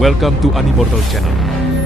Welcome to Animortal Channel.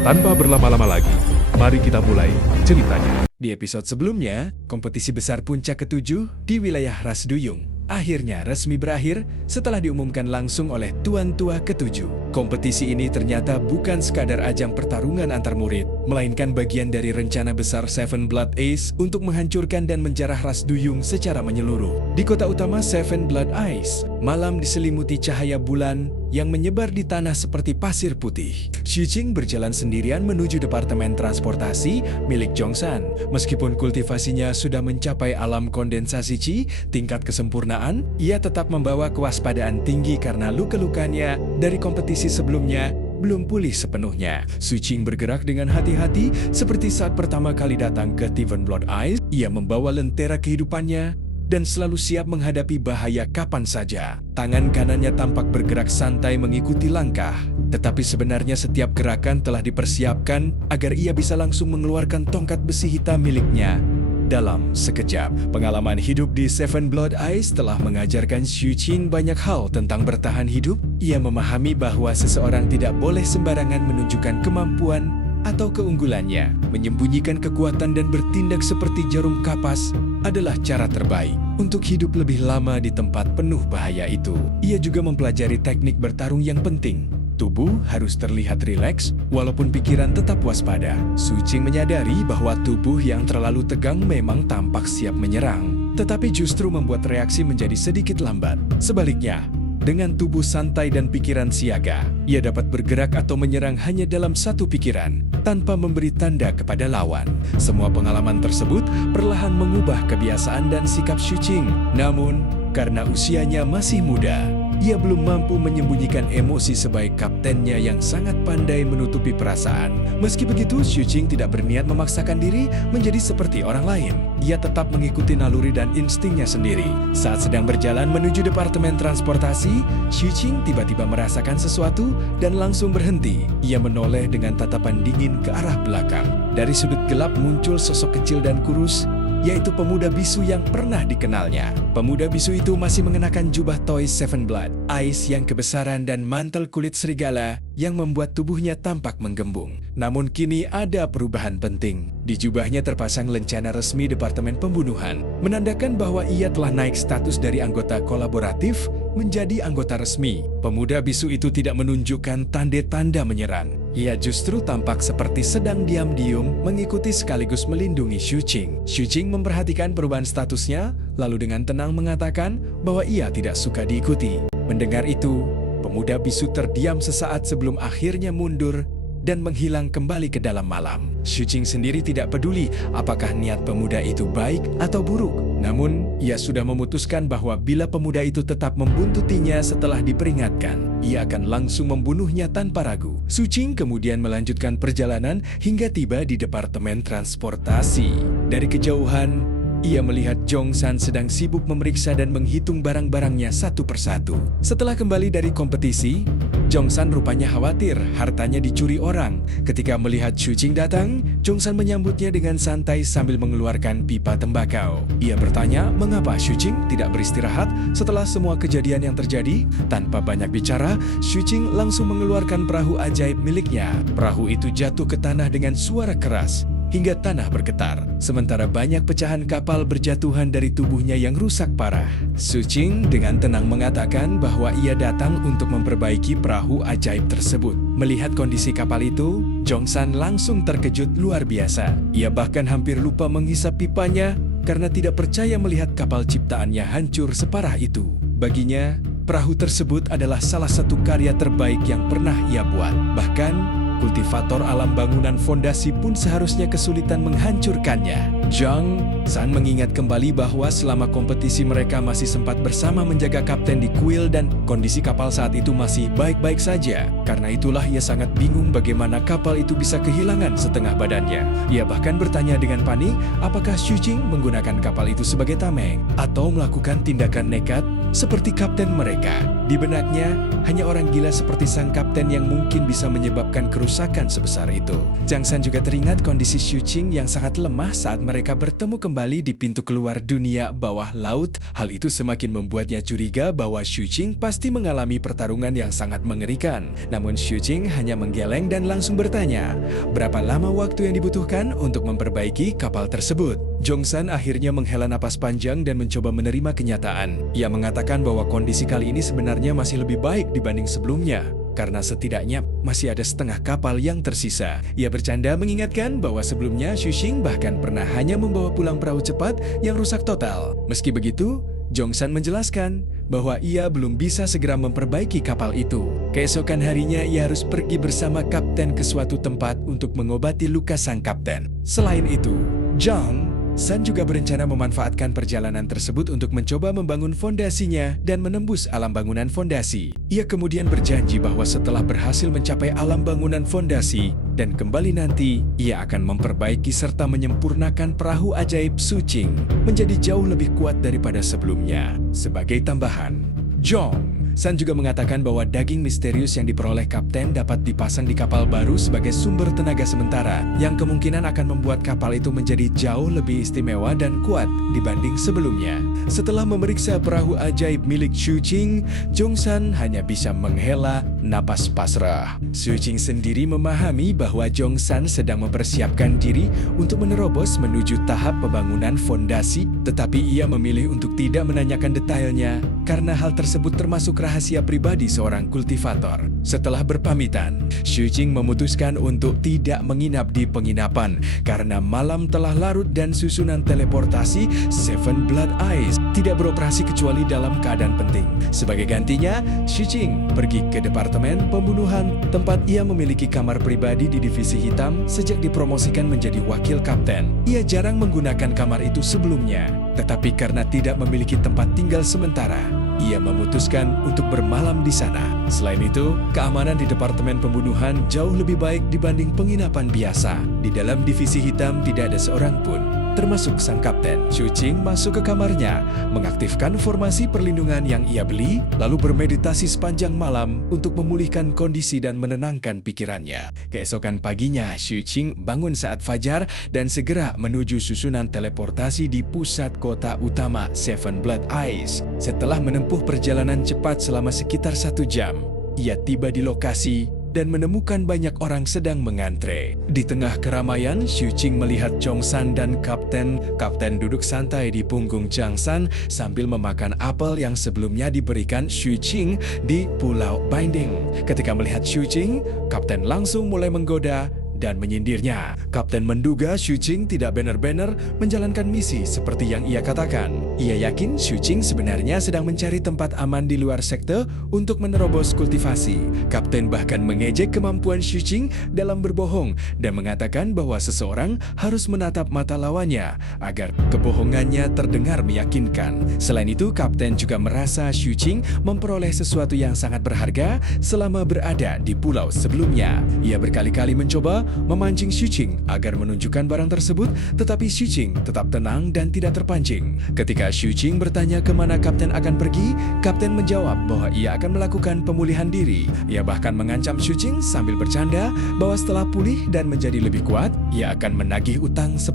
Tanpa berlama-lama lagi, mari kita mulai ceritanya. Di episode sebelumnya, kompetisi besar puncak ke-7 di wilayah Ras Duyung akhirnya resmi berakhir setelah diumumkan langsung oleh Tuan Tua ke-7. Kompetisi ini ternyata bukan sekadar ajang pertarungan antar murid, melainkan bagian dari rencana besar Seven Blood Ice untuk menghancurkan dan menjarah Ras Duyung secara menyeluruh. Di kota utama Seven Blood Ice, malam diselimuti cahaya bulan yang menyebar di tanah seperti pasir putih. Xu Qing berjalan sendirian menuju departemen transportasi milik Zhongshan. Meskipun kultivasinya sudah mencapai alam kondensasi Qi, tingkat kesempurnaan, ia tetap membawa kewaspadaan tinggi karena luka-lukanya dari kompetisi sebelumnya belum pulih sepenuhnya. Xu Qing bergerak dengan hati-hati seperti saat pertama kali datang ke Seven Blood Ice. Ia membawa lentera kehidupannya dan selalu siap menghadapi bahaya kapan saja. Tangan kanannya tampak bergerak santai mengikuti langkah, tetapi sebenarnya setiap gerakan telah dipersiapkan agar ia bisa langsung mengeluarkan tongkat besi hitam miliknya. Dalam sekejap, pengalaman hidup di Seven Blood Ice telah mengajarkan Xu Qing banyak hal tentang bertahan hidup. Ia memahami bahwa seseorang tidak boleh sembarangan menunjukkan kemampuan atau keunggulannya. Menyembunyikan kekuatan dan bertindak seperti jarum kapas adalah cara terbaik untuk hidup lebih lama di tempat penuh bahaya itu. Ia juga mempelajari teknik bertarung yang penting. Tubuh harus terlihat rileks, walaupun pikiran tetap waspada. Xu Qing menyadari bahwa tubuh yang terlalu tegang memang tampak siap menyerang, tetapi justru membuat reaksi menjadi sedikit lambat. Sebaliknya, dengan tubuh santai dan pikiran siaga, ia dapat bergerak atau menyerang hanya dalam satu pikiran, tanpa memberi tanda kepada lawan. Semua pengalaman tersebut perlahan mengubah kebiasaan dan sikap Xu Qing. Namun, karena usianya masih muda, ia belum mampu menyembunyikan emosi sebaik kaptennya yang sangat pandai menutupi perasaan. Meski begitu, Xu Qing tidak berniat memaksakan diri menjadi seperti orang lain. Ia tetap mengikuti naluri dan instingnya sendiri. Saat sedang berjalan menuju departemen transportasi, Xu Qing tiba-tiba merasakan sesuatu dan langsung berhenti. Ia menoleh dengan tatapan dingin ke arah belakang. Dari sudut gelap muncul sosok kecil dan kurus, yaitu pemuda bisu yang pernah dikenalnya. Pemuda bisu itu masih mengenakan jubah Toys Seven Blood Ice yang kebesaran dan mantel kulit serigala yang membuat tubuhnya tampak menggembung. Namun kini ada perubahan penting. Di jubahnya terpasang lencana resmi Departemen Pembunuhan, menandakan bahwa ia telah naik status dari anggota kolaboratif menjadi anggota resmi. Pemuda bisu itu tidak menunjukkan tanda-tanda menyerang. Ia justru tampak seperti sedang diam-diam mengikuti sekaligus melindungi Xu Qing. Xu Qing memperhatikan perubahan statusnya, lalu dengan tenang mengatakan bahwa ia tidak suka diikuti. Mendengar itu, pemuda bisu terdiam sesaat sebelum akhirnya mundur dan menghilang kembali ke dalam malam. Xu Qing sendiri tidak peduli apakah niat pemuda itu baik atau buruk. Namun, ia sudah memutuskan bahwa bila pemuda itu tetap membuntutinya setelah diperingatkan, ia akan langsung membunuhnya tanpa ragu. Xu Qing kemudian melanjutkan perjalanan hingga tiba di departemen transportasi. Dari kejauhan, ia melihat Zhongshan sedang sibuk memeriksa dan menghitung barang-barangnya satu persatu. Setelah kembali dari kompetisi, Zhongshan rupanya khawatir hartanya dicuri orang. Ketika melihat Xu Qing datang, Zhongshan menyambutnya dengan santai sambil mengeluarkan pipa tembakau. Ia bertanya mengapa Xu Qing tidak beristirahat setelah semua kejadian yang terjadi. Tanpa banyak bicara, Xu Qing langsung mengeluarkan perahu ajaib miliknya. Perahu itu jatuh ke tanah dengan suara keras hingga tanah bergetar, sementara banyak pecahan kapal berjatuhan dari tubuhnya yang rusak parah. Xu Qing dengan tenang mengatakan bahwa ia datang untuk memperbaiki perahu ajaib tersebut. Melihat kondisi kapal itu, Zhongshan langsung terkejut luar biasa. Ia bahkan hampir lupa menghisap pipanya karena tidak percaya melihat kapal ciptaannya hancur separah itu. Baginya, perahu tersebut adalah salah satu karya terbaik yang pernah ia buat. Bahkan, kultivator alam bangunan fondasi pun seharusnya kesulitan menghancurkannya. Zhang San mengingat kembali bahwa selama kompetisi mereka masih sempat bersama menjaga kapten di kuil dan kondisi kapal saat itu masih baik-baik saja. Karena itulah ia sangat bingung bagaimana kapal itu bisa kehilangan setengah badannya. Ia bahkan bertanya dengan panik apakah Xu Qing menggunakan kapal itu sebagai tameng atau melakukan tindakan nekat seperti kapten mereka. Di benaknya, hanya orang gila seperti sang kapten yang mungkin bisa menyebabkan kerusakan sebesar itu. Zhang San juga teringat kondisi Xu Qing yang sangat lemah saat mereka bertemu kembali di pintu keluar dunia bawah laut. Hal itu semakin membuatnya curiga bahwa Xu Qing pasti mengalami pertarungan yang sangat mengerikan. Namun Xu Qing hanya menggeleng dan langsung bertanya, berapa lama waktu yang dibutuhkan untuk memperbaiki kapal tersebut? Zhang San akhirnya menghela napas panjang dan mencoba menerima kenyataan. Ia mengatakan bahwa kondisi kali ini sebenarnya masih lebih baik dibanding sebelumnya, karena setidaknya masih ada setengah kapal yang tersisa. Ia bercanda mengingatkan bahwa sebelumnya Xu Qing bahkan pernah hanya membawa pulang perahu cepat yang rusak total. Meski begitu, Zhang San menjelaskan bahwa ia belum bisa segera memperbaiki kapal itu. Keesokan harinya ia harus pergi bersama kapten ke suatu tempat untuk mengobati luka sang kapten. Selain itu, Zhang San juga berencana memanfaatkan perjalanan tersebut untuk mencoba membangun fondasinya dan menembus alam bangunan fondasi. Ia kemudian berjanji bahwa setelah berhasil mencapai alam bangunan fondasi dan kembali nanti, ia akan memperbaiki serta menyempurnakan perahu ajaib Xu Qing menjadi jauh lebih kuat daripada sebelumnya. Sebagai tambahan, Zhang San juga mengatakan bahwa daging misterius yang diperoleh kapten dapat dipasang di kapal baru sebagai sumber tenaga sementara yang kemungkinan akan membuat kapal itu menjadi jauh lebih istimewa dan kuat dibanding sebelumnya. Setelah memeriksa perahu ajaib milik Xu Qing, Zhang San hanya bisa menghela napas pasrah. Xu Qing sendiri memahami bahwa Zhang San sedang mempersiapkan diri untuk menerobos menuju tahap pembangunan fondasi, tetapi ia memilih untuk tidak menanyakan detailnya karena hal tersebut termasuk rahasia pribadi seorang kultivator. Setelah berpamitan, Xu Qing memutuskan untuk tidak menginap di penginapan karena malam telah larut dan susunan teleportasi Seven Blood Eyes tidak beroperasi kecuali dalam keadaan penting. Sebagai gantinya, Xu Qing pergi ke departemen pembunuhan tempat ia memiliki kamar pribadi di divisi hitam sejak dipromosikan menjadi wakil kapten. Ia jarang menggunakan kamar itu sebelumnya, tetapi karena tidak memiliki tempat tinggal sementara, ia memutuskan untuk bermalam di sana. Selain itu, keamanan di departemen pembunuhan jauh lebih baik dibanding penginapan biasa. Di dalam divisi hitam tidak ada seorang pun, termasuk sang kapten. Xu Qing masuk ke kamarnya, mengaktifkan formasi perlindungan yang ia beli, lalu bermeditasi sepanjang malam untuk memulihkan kondisi dan menenangkan pikirannya. Keesokan paginya, Xu Qing bangun saat fajar dan segera menuju susunan teleportasi di pusat kota utama Seven Blood Eyes. Setelah menempuh perjalanan cepat selama sekitar 1 jam, ia tiba di lokasi dan menemukan banyak orang sedang mengantre. Di tengah keramaian, Xu Qing melihat Zhang San dan Kapten. Kapten duduk santai di punggung Zhang San sambil memakan apel yang sebelumnya diberikan Xu Qing di Pulau Binding. Ketika melihat Xu Qing, Kapten langsung mulai menggoda dan menyindirnya. Kapten menduga Xu Qing tidak benar-benar menjalankan misi seperti yang ia katakan. Ia yakin Xu Qing sebenarnya sedang mencari tempat aman di luar sekte untuk menerobos kultivasi. Kapten bahkan mengejek kemampuan Xu Qing dalam berbohong dan mengatakan bahwa seseorang harus menatap mata lawannya agar kebohongannya terdengar meyakinkan. Selain itu, Kapten juga merasa Xu Qing memperoleh sesuatu yang sangat berharga selama berada di pulau sebelumnya. Ia berkali-kali mencoba memancing Xu Qing agar menunjukkan barang tersebut, tetapi Xu Qing tetap tenang dan tidak terpancing. Ketika Xu Qing bertanya kemana Kapten akan pergi, Kapten menjawab bahwa ia akan melakukan pemulihan diri. Ia bahkan mengancam Xu Qing sambil bercanda bahwa setelah pulih dan menjadi lebih kuat, ia akan menagih utang 10.000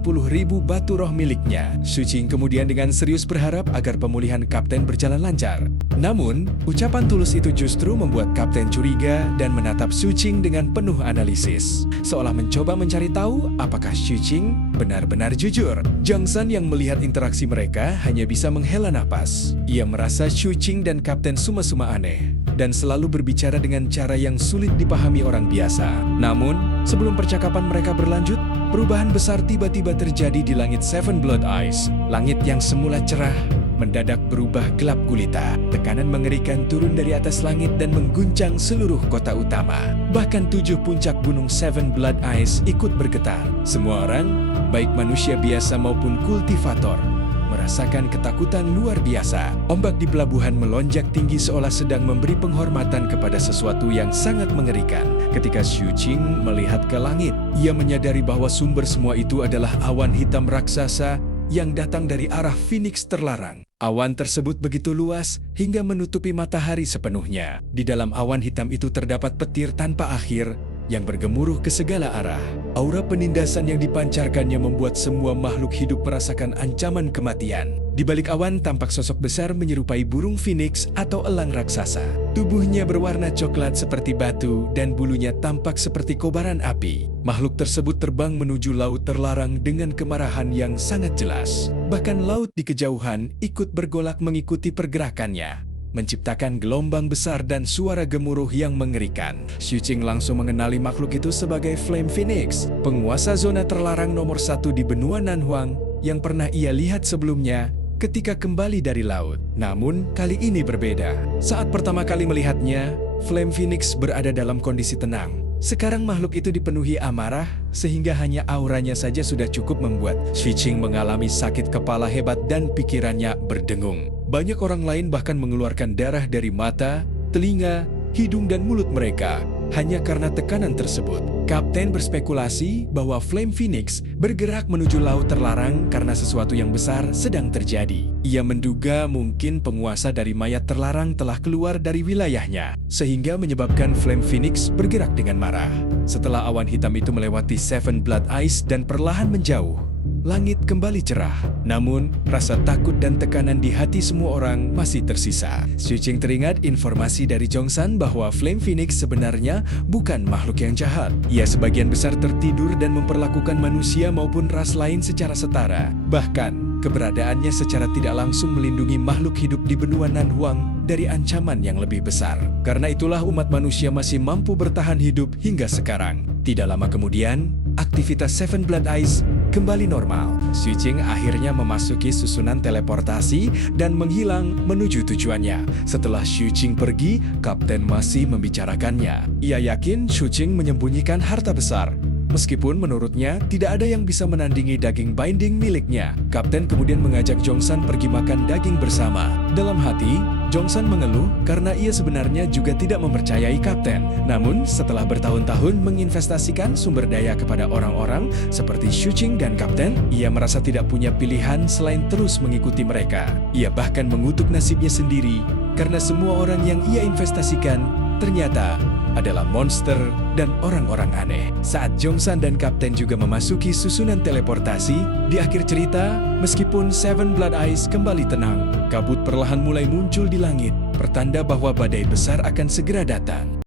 batu roh miliknya. Xu Qing kemudian dengan serius berharap agar pemulihan Kapten berjalan lancar. Namun, ucapan tulus itu justru membuat Kapten curiga dan menatap Xu Qing dengan penuh analisis, seolah mencoba mencari tahu apakah Xu Qing benar-benar jujur. Zhang San yang melihat interaksi mereka hanya bisa menghela napas. Ia merasa Xu Qing dan Kapten suma-suma aneh dan selalu berbicara dengan cara yang sulit dipahami orang biasa. Namun, sebelum percakapan mereka berlanjut, perubahan besar tiba-tiba terjadi di langit Seven Blood Eyes. Langit yang semula cerah mendadak berubah gelap gulita. Tekanan mengerikan turun dari atas langit dan mengguncang seluruh kota utama. Bahkan 7 puncak gunung Seven Blood Eyes ikut bergetar. Semua orang, baik manusia biasa maupun kultivator, merasakan ketakutan luar biasa. Ombak di pelabuhan melonjak tinggi seolah sedang memberi penghormatan kepada sesuatu yang sangat mengerikan. Ketika Xu Qing melihat ke langit, ia menyadari bahwa sumber semua itu adalah awan hitam raksasa yang datang dari arah Phoenix terlarang. Awan tersebut begitu luas hingga menutupi matahari sepenuhnya. Di dalam awan hitam itu terdapat petir tanpa akhir yang bergemuruh ke segala arah. Aura penindasan yang dipancarkannya membuat semua makhluk hidup merasakan ancaman kematian. Di balik awan tampak sosok besar menyerupai burung phoenix atau elang raksasa. Tubuhnya berwarna coklat seperti batu dan bulunya tampak seperti kobaran api. Makhluk tersebut terbang menuju laut terlarang dengan kemarahan yang sangat jelas. Bahkan laut di kejauhan ikut bergolak mengikuti pergerakannya, menciptakan gelombang besar dan suara gemuruh yang mengerikan. Xu Qing langsung mengenali makhluk itu sebagai Flame Phoenix, penguasa zona terlarang nomor 1 di benua Nanhuang yang pernah ia lihat sebelumnya ketika kembali dari laut. Namun, kali ini berbeda. Saat pertama kali melihatnya, Flame Phoenix berada dalam kondisi tenang. Sekarang makhluk itu dipenuhi amarah, sehingga hanya auranya saja sudah cukup membuat Xu Qing mengalami sakit kepala hebat dan pikirannya berdengung. Banyak orang lain bahkan mengeluarkan darah dari mata, telinga, hidung dan mulut mereka hanya karena tekanan tersebut. Kapten berspekulasi bahwa Flame Phoenix bergerak menuju laut terlarang karena sesuatu yang besar sedang terjadi. Ia menduga mungkin penguasa dari mayat terlarang telah keluar dari wilayahnya, sehingga menyebabkan Flame Phoenix bergerak dengan marah. Setelah awan hitam itu melewati Seven Blood Eyes dan perlahan menjauh, langit kembali cerah. Namun, rasa takut dan tekanan di hati semua orang masih tersisa. Xu Qing teringat informasi dari Zhongshan bahwa Flame Phoenix sebenarnya bukan makhluk yang jahat. Ia sebagian besar tertidur dan memperlakukan manusia maupun ras lain secara setara. Bahkan, keberadaannya secara tidak langsung melindungi makhluk hidup di benua Nanhuang dari ancaman yang lebih besar. Karena itulah umat manusia masih mampu bertahan hidup hingga sekarang. Tidak lama kemudian, aktivitas Seven Blood Eyes kembali normal. Xu Qing akhirnya memasuki susunan teleportasi dan menghilang menuju tujuannya. Setelah Xu Qing pergi, Kapten masih membicarakannya. Ia yakin Xu Qing menyembunyikan harta besar. Meskipun menurutnya tidak ada yang bisa menandingi daging binding miliknya. Kapten kemudian mengajak Zhongshan pergi makan daging bersama. Dalam hati, Zhongshan mengeluh karena ia sebenarnya juga tidak mempercayai Kapten. Namun, setelah bertahun-tahun menginvestasikan sumber daya kepada orang-orang seperti Xu Qing dan Kapten, ia merasa tidak punya pilihan selain terus mengikuti mereka. Ia bahkan mengutuk nasibnya sendiri karena semua orang yang ia investasikan ternyata adalah monster dan orang-orang aneh. Saat Zhongshan dan Kapten juga memasuki susunan teleportasi, di akhir cerita, meskipun Seven Blood Eyes kembali tenang, kabut perlahan mulai muncul di langit, pertanda bahwa badai besar akan segera datang.